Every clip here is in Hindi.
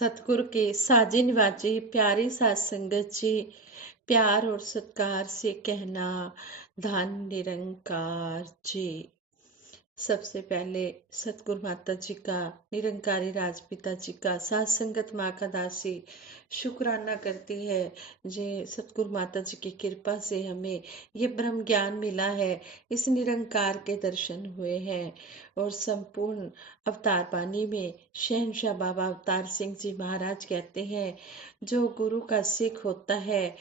सतगुरु के साजिन वाजी प्यारी सात संगत जी, प्यार और सत्कार से कहना धन निरंकार जी। सबसे पहले सतगुरु माता जी का, निरंकारी राजपिता जी का, सात संगत माँ का दासी शुक्राना करती है। जे सतगुरु माता जी की कृपा से हमें ये ब्रह्म ज्ञान मिला है, इस निरंकार के दर्शन हुए हैं। और संपूर्ण अवतार बानी में शहनशाह बाबा अवतार सिंह जी महाराज कहते हैं, जो गुरु का सिख होता है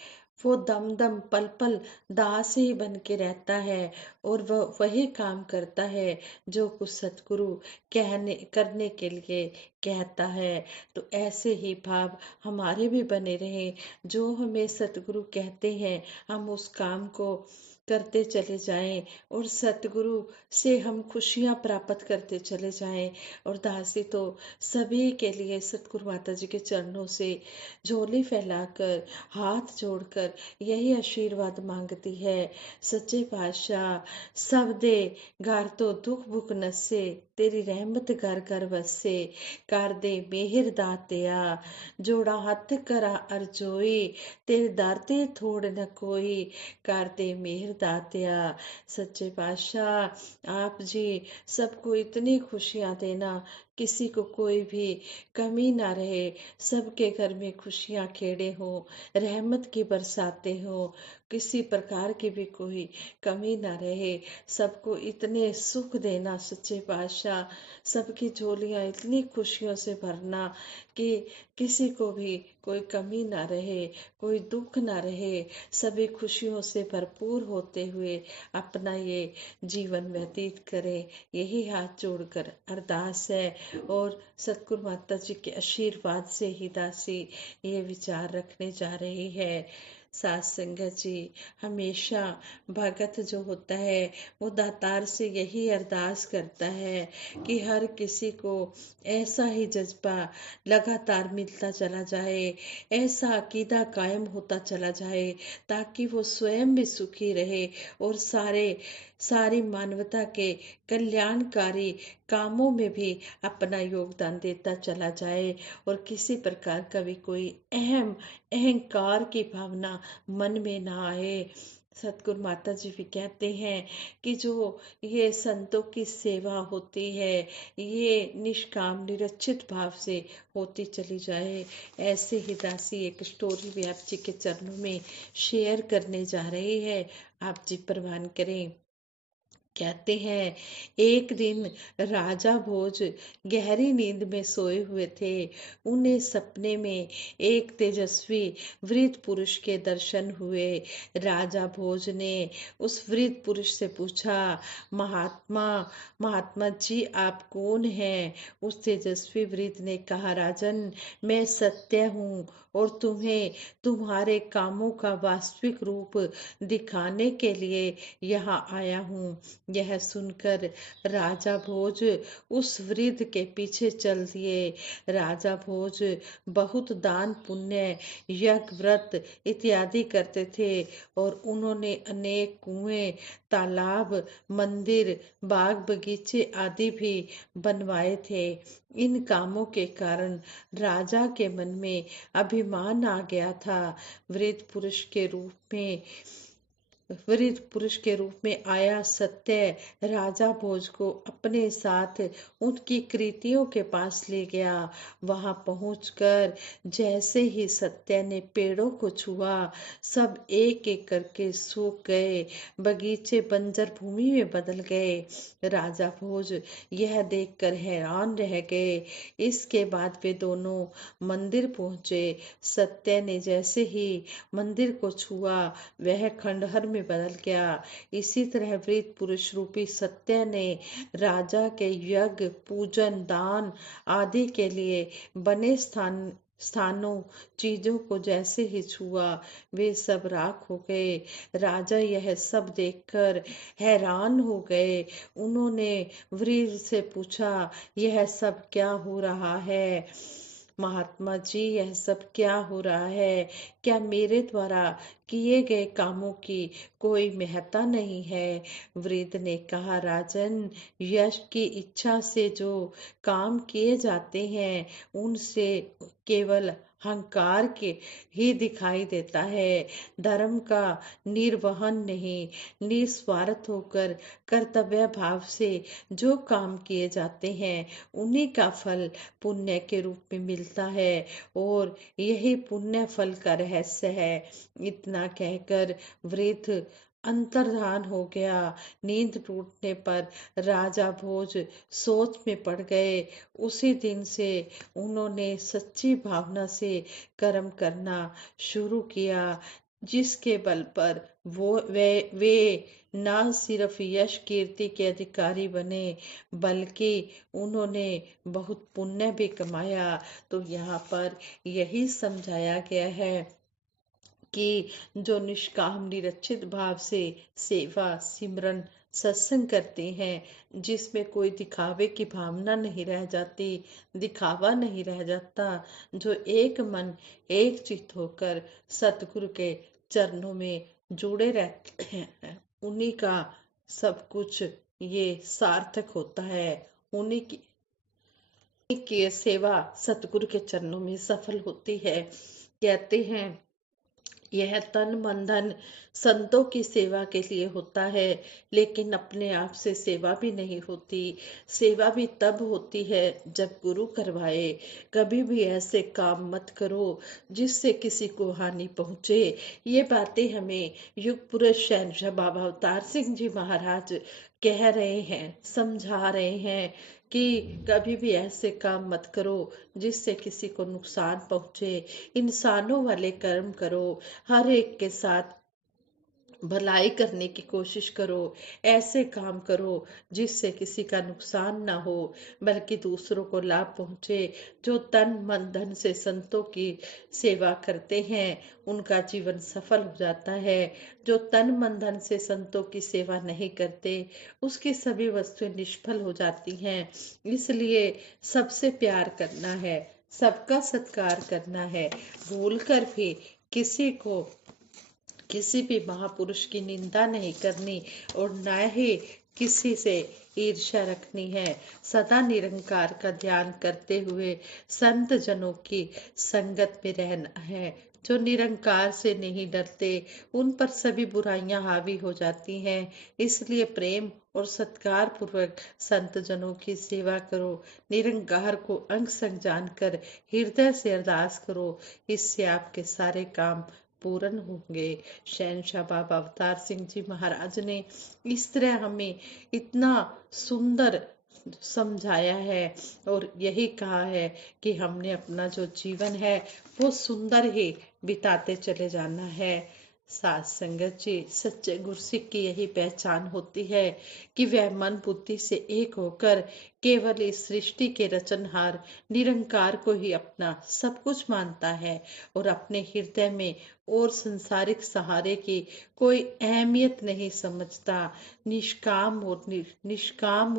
वो दम दम पल पल दास ही बन के रहता है, और वह वही काम करता है जो कुछ सतगुरु कहने करने के लिए कहता है। तो ऐसे ही भाव हमारे भी बने रहे, जो हमें सतगुरु कहते हैं हम उस काम को करते चले जाएं, और सतगुरु से हम खुशियां प्राप्त करते चले जाएं। और दासी तो सभी के लिए सतगुरु माता जी के चरणों से झोली फैलाकर हाथ जोड़कर यही आशीर्वाद मांगती है। सच्चे पातशाह सब दे घर तो दुख भुख नसे, तेरी रहमत घर घर वसे, कर दे मेहर दातिया, जोड़ा हथ करा अर्जोई, तेरे दर ते थोड़ न कोई, कर दे मेहर दातिया। सच्चे पातशाह आप जी सबको इतनी खुशियां देना, किसी को कोई भी कमी ना रहे, सबके घर में खुशियां खेड़े हो, रहमत की बरसाते हो, किसी प्रकार की भी कोई कमी ना रहे, सबको इतने सुख देना सच्चे पातशाह, सबकी झोलियां इतनी खुशियों से भरना कि किसी को भी कोई कमी ना रहे, कोई दुख ना रहे, सभी खुशियों से भरपूर होते हुए अपना ये जीवन व्यतीत करें, यही हाथ जोड़कर अरदास है। और सतगुरु माता जी के आशीर्वाद से ही दासी ये विचार रखने जा रही है। सात संगत जी, हमेशा भगत जो होता है वो दातार से यही अरदास करता है कि हर किसी को ऐसा ही जज्बा लगातार मिलता चला जाए, ऐसा अकीदा कायम होता चला जाए, ताकि वो स्वयं भी सुखी रहे और सारी मानवता के कल्याणकारी कामों में भी अपना योगदान देता चला जाए, और किसी प्रकार का भी कोई अहंकार की भावना मन में ना आए। सतगुरु माता जी भी कहते हैं कि जो ये संतों की सेवा होती है, ये निष्काम निरचित भाव से होती चली जाए। ऐसे ही दासी एक स्टोरी भी आप जी के चरणों में शेयर करने जा रही है, आप जी प्रवान करें। कहते हैं, एक दिन राजा भोज गहरी नींद में सोए हुए थे। उन्हें सपने में एक तेजस्वी वृद्ध पुरुष के दर्शन हुए। राजा भोज ने उस वृद्ध पुरुष से पूछा, महात्मा महात्मा जी आप कौन हैं? उस तेजस्वी वृद्ध ने कहा, राजन मैं सत्य हूँ, और तुम्हें तुम्हारे कामों का वास्तविक रूप दिखाने के लिए यहाँ आया हूँ। यह सुनकर राजा भोज उस वृद्ध के पीछे चल दिए। राजा भोज बहुत दान पुण्य यज्ञ व्रत इत्यादि करते थे, और उन्होंने अनेक कुएं तालाब मंदिर बाग बगीचे आदि भी बनवाए थे। इन कामों के कारण राजा के मन में अभिमान आ गया था। वृद्ध पुरुष के रूप में वृद्ध पुरुष के रूप में आया सत्य राजा भोज को अपने साथ उनकी कृतियों के पास ले गया। वहां पहुंचकर जैसे ही सत्य ने पेड़ों को छुआ, सब एक एक करके सूख गए, बगीचे बंजर भूमि में बदल गए। राजा भोज यह देखकर हैरान रह गए। इसके बाद वे दोनों मंदिर पहुंचे। सत्य ने जैसे ही मंदिर को छुआ, वह खंडहर में बदल गया। इसी तरह वृद्ध पुरुष रूपी सत्य ने राजा के यज्ञ पूजन दान आदि के लिए बने स्थानों चीजों को जैसे ही छुआ, वे सब राख हो गए। राजा यह सब देखकर हैरान हो गए। उन्होंने वृद्ध से पूछा, यह सब क्या हो रहा है? महात्मा जी यह सब क्या हो रहा है? क्या मेरे द्वारा किए गए कामों की कोई महत्ता नहीं है? वृद्ध ने कहा, राजन यश की इच्छा से जो काम किए जाते हैं उनसे केवल अहंकार के ही दिखाई देता है। धर्म का निर्वहन नहीं, निस्वार्थ होकर कर्तव्य भाव से जो काम किए जाते हैं उन्हीं का फल पुण्य के रूप में मिलता है, और यही पुण्य फल का रहस्य है। इतना कहकर वृद्ध अंतर्धान हो गया। नींद टूटने पर राजा भोज सोच में पड़ गए। उसी दिन से उन्होंने सच्ची भावना से कर्म करना शुरू किया, जिसके बल पर वे न सिर्फ यश कीर्ति के अधिकारी बने, बल्कि उन्होंने बहुत पुण्य भी कमाया। तो यहाँ पर यही समझाया गया है कि जो निष्काम निरचित भाव से सेवा सिमरन सत्संग करते हैं, जिसमें कोई दिखावे की भावना नहीं रह जाती, दिखावा नहीं रह जाता, जो एक मन एक चित्त होकर सतगुरु के चरणों में जुड़े रहते हैं, उन्हीं का सब कुछ ये सार्थक होता है। उन्हीं की सेवा सतगुरु के चरणों में सफल होती है। कहते हैं यह तन मन धन संतों की सेवा के लिए होता है, लेकिन अपने आप से सेवा भी नहीं होती। सेवा भी तब होती है जब गुरु करवाए। कभी भी ऐसे काम मत करो जिससे किसी को हानि पहुंचे। ये बातें हमें युग पुरुष शहंशाह बाबा अवतार सिंह जी महाराज कह रहे हैं, समझा रहे हैं कि कभी भी ऐसे काम मत करो जिससे किसी को नुकसान पहुंचे। इंसानों वाले कर्म करो, हर एक के साथ भलाई करने की कोशिश करो। ऐसे काम करो जिससे किसी का नुकसान ना हो, बल्कि दूसरों को लाभ पहुंचे। जो तन मन धन से संतों की सेवा करते हैं उनका जीवन सफल हो जाता है। जो तन मन धन से संतों की सेवा नहीं करते उसकी सभी वस्तुएं निष्फल हो जाती हैं। इसलिए सबसे प्यार करना है, सबका सत्कार करना है, भूलकर भी किसी भी महापुरुष की निंदा नहीं करनी, और न ही किसी से ईर्ष्या रखनी है। सदा निरंकार का ध्यान करते हुए संत जनों की संगत में रहना है। जो निरंकार से नहीं डरते उन पर सभी बुराइयां हावी हो जाती हैं। इसलिए प्रेम और सत्कार पूर्वक संत जनों की सेवा करो। निरंकार को अंग संग जानकर हृदय से अरदास करो, इससे आपके सारे काम पूर्ण होंगे। शहंशाह बाबा अवतार सिंह जी महाराज ने इस तरह हमें इतना सुंदर समझाया है, और यही कहा है कि हमने अपना जो जीवन है वो सुंदर ही बिताते चले जाना है। साथ संगत जी, सच्चे गुरसिख की यही पहचान होती है कि वह मन बुद्धि से एक होकर केवल इस सृष्टि के रचनहार निरंकार को ही अपना सब कुछ मानता है, और अपने हृदय में और संसारिक सहारे की कोई अहमियत नहीं समझता। निष्काम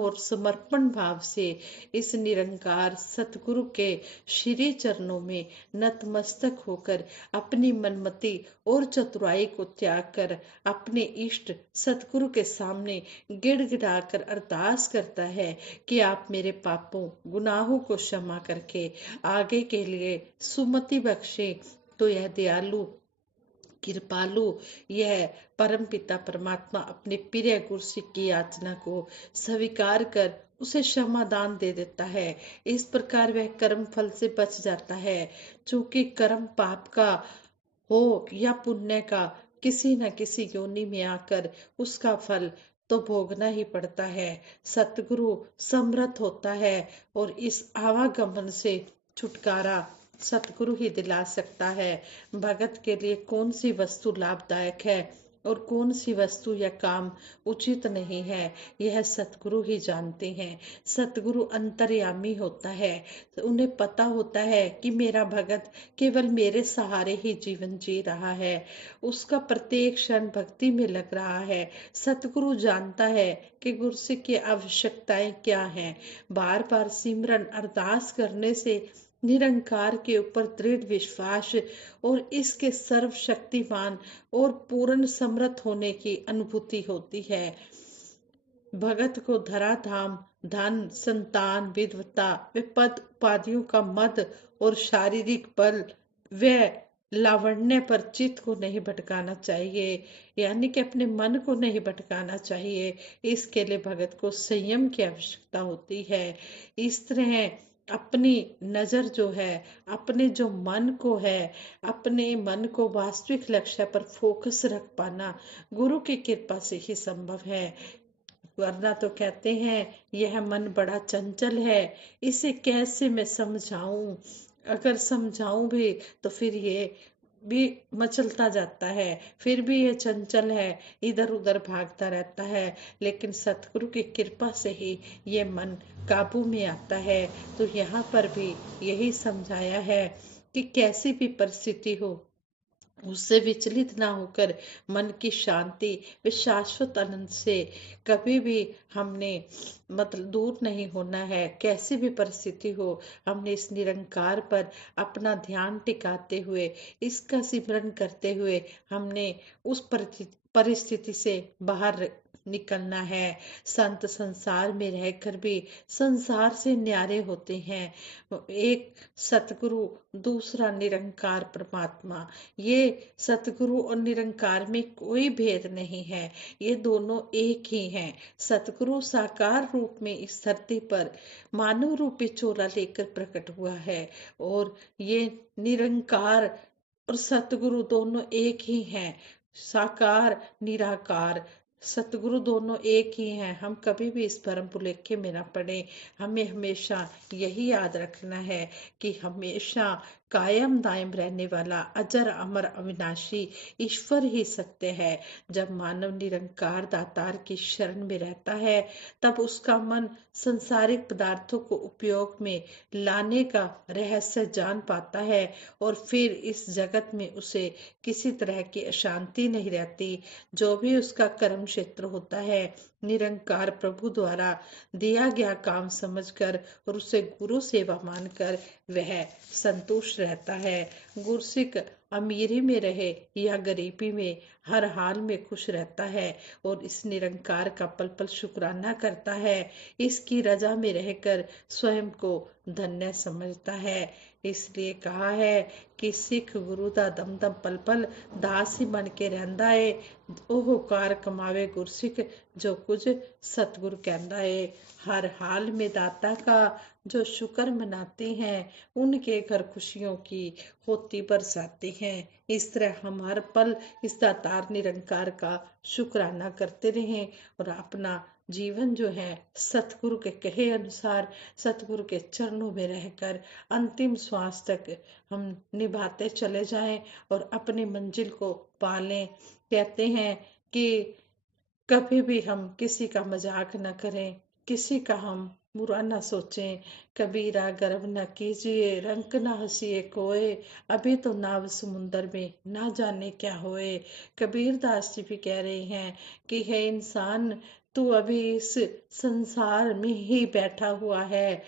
और समर्पण भाव से इस निरंकार सतगुरु के श्री चरणों में नतमस्तक होकर अपनी मनमति और चतुराई को त्याग कर अपने इष्ट सतगुरु के सामने गिड़गिड़ाकर अरदास करता है कि आप मेरे पापों गुनाहों को क्षमा करके आगे के लिए सुमति बख्शे। तो यह दयालु कृपालु, यह परम पिता परमात्मा अपने प्रिय गुरसिख की याचना को स्वीकार कर उसे क्षमा दान दे देता है। इस प्रकार वह कर्म फल से बच जाता है। चूंकि कर्म पाप का हो या पुण्य का, किसी न किसी योनि में आकर उसका फल तो भोगना ही पड़ता है। सतगुरु समर्थ होता है, और इस आवागमन से छुटकारा सतगुरु ही दिला सकता है। भगत के लिए कौन सी वस्तु लाभदायक है और कौन सी वस्तु या काम उचित नहीं है, यह सतगुरु ही जानते हैं। सतगुरु अंतर्यामी होता है, तो उन्हें पता होता है कि मेरा भगत केवल मेरे सहारे ही जीवन जी रहा है, उसका प्रत्येक क्षण भक्ति में लग रहा है। सतगुरु जानता है कि गुरसिख की आवश्यकताएं क्या हैं। बार बार सिमरन अरदास करने से निरंकार के ऊपर दृढ़ विश्वास और इसके सर्वशक्तिमान और पूर्ण समर्थ होने की अनुभूति होती है। भगत को धराधाम धन, संतान, विधवता, विपद, उपाधियों का मद और शारीरिक बल व लावण्य पर चित्त को नहीं भटकाना चाहिए, यानी कि अपने मन को नहीं भटकाना चाहिए। इसके लिए भगत को संयम की आवश्यकता होती है। इस तरह अपनी नजर जो है, अपने जो मन को है, अपने मन को वास्तविक लक्ष्य पर फोकस रख पाना गुरु की कृपा से ही संभव है। वरना तो कहते हैं यह मन बड़ा चंचल है, इसे कैसे मैं समझाऊं, अगर समझाऊं भी तो फिर ये भी मचलता जाता है, फिर भी ये चंचल है, इधर उधर भागता रहता है। लेकिन सतगुरु की कृपा से ही ये मन काबू में आता है। तो यहाँ पर भी यही समझाया है कि कैसी भी परिस्थिति हो उससे विचलित ना होकर मन की शांति व शाश्वत आनंद से कभी भी हमने मतलब दूर नहीं होना है। कैसी भी परिस्थिति हो, हमने इस निरंकार पर अपना ध्यान टिकाते हुए, इसका सिमरन करते हुए हमने उस परिस्थिति से बाहर निकलना है। संत संसार में रहकर भी संसार से न्यारे होते हैं। एक सतगुरु, दूसरा निरंकार परमात्मा। ये सतगुरु और निरंकार में कोई भेद नहीं है, ये दोनों एक ही हैं। सतगुरु साकार रूप में इस धरती पर मानव रूपी चोला लेकर प्रकट हुआ है, और ये निरंकार और सतगुरु दोनों एक ही हैं। साकार निराकार सतगुरु दोनों एक ही हैं। हम कभी भी इस भ्रम भुलेखे में न पड़े। हमें हमेशा यही याद रखना है कि हमेशा कायम दायम रहने वाला अजर अमर अविनाशी ईश्वर ही सत्य है। जब मानव निरंकार दातार की शरण में रहता है, तब उसका मन संसारिक पदार्थों को उपयोग में लाने का रहस्य जान पाता है, और फिर इस जगत में उसे किसी तरह की अशांति नहीं रहती। जो भी उसका कर्म क्षेत्र होता है, निरंकार प्रभु द्वारा दिया गया काम समझकर और उसे गुरु सेवा मानकर वह संतुष्ट रहता है। गुरसिक अमीरी में रहे या गरीबी में, हर हाल में खुश रहता है और इस निरंकार का पल पल शुक्राना करता है। इसकी रजा में रहकर स्वयं को धन्य समझता है। इसलिए कहा है कि सिख गुरु दा दम दम पल पल दास ही बन के रहंदा है। ਉਹ ਕਾਰ कमावे गुरसिख जो कुछ सतगुरु कहता है। हर हाल में दाता का जो शुक्र मनाते हैं, उनके घर खुशियों की होती बरसाते हैं। इस तरह हम हर पल इस दातार निरंकार का शुक्राना करते रहें और अपना जीवन जो है सतगुरु के कहे अनुसार, सतगुरु के चरणों में रहकर अंतिम श्वास तक हम निभाते चले जाएं और अपनी मंजिल को पालें। कहते हैं कि कभी भी हम किसी का मजाक न करें, किसी का हम बुरा न सोचें। कबीरा गर्व न कीजिए, रंक न हंसिए कोय, अभी तो नाव समुंदर में ना जाने क्या होए। कबीर दास जी भी कह रहे हैं कि हे इंसान, तू अभी इस संसार में ही बैठा हुआ है।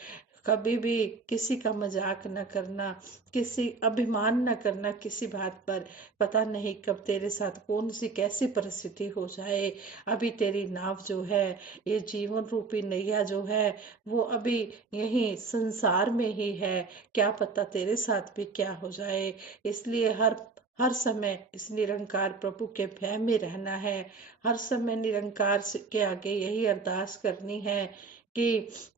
कभी भी किसी का मजाक न करना, किसी अभिमान न करना किसी बात पर। पता नहीं कब तेरे साथ कौन सी कैसी परिस्थिति हो जाए। अभी तेरी नाव जो है, ये जीवन रूपी नैया जो है, वो अभी यही संसार में ही है। क्या पता तेरे साथ भी क्या हो जाए। इसलिए हर हर समय इस निरंकार प्रभु के भय में रहना है। हर समय निरंकार के आगे यही अरदास करनी है कि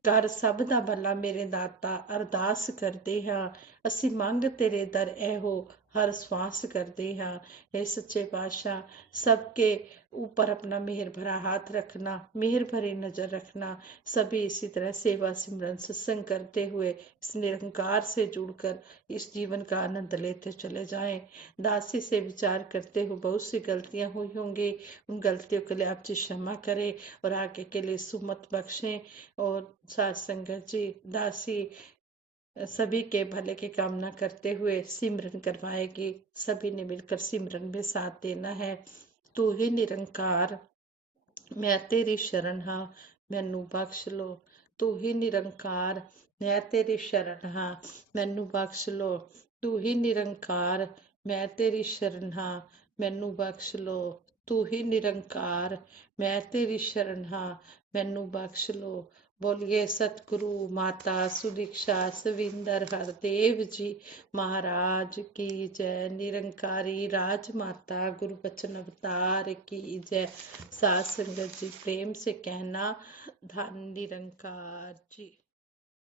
कर सब दा भला मेरे दाता, अरदास करते हाँ ਅਸੀਂ ਮੰਗ तेरे दर ए हो, हर श्वास करते हाँ। हे सच्चे पातशाह, सबके ऊपर अपना मेहर भरा हाथ रखना, मेहर भरी नजर रखना। सभी इसी तरह सेवा सिमरन सत्संग करते हुए इस निरंकार से जुड़कर इस जीवन का आनंद लेते चले जाएं। दासी से विचार करते हुए बहुत सी गलतियां हुई होंगी, उन गलतियों के लिए आप जी क्षमा करें और आगे के लिए सुमत बख्शें। और साथ संगत जी, दासी सभी के भले की कामना करते हुए सिमरन करवाएगी। सभी ने मिलकर सिमरन में साथ देना है। तू ही निरंकार, मैं तेरी शरण हाँ, मैनू बख्श लो। तू ही निरंकार, मैं तेरी शरण हाँ, मैनू बख्श लो। तू ही निरंकार, मैं तेरी शरण हाँ, मैनू बख्श लो। तू ही निरंकार, मैं तेरी शरण हाँ, मैनू बख्श लो। बोलिए सतगुरु माता सुदीक्षा सविंदर हरदेव जी महाराज की जय। निरंकारी राजमाता गुरु बचन अवतार की जय। सात संगत जी प्रेम से कहना धन निरंकार जी।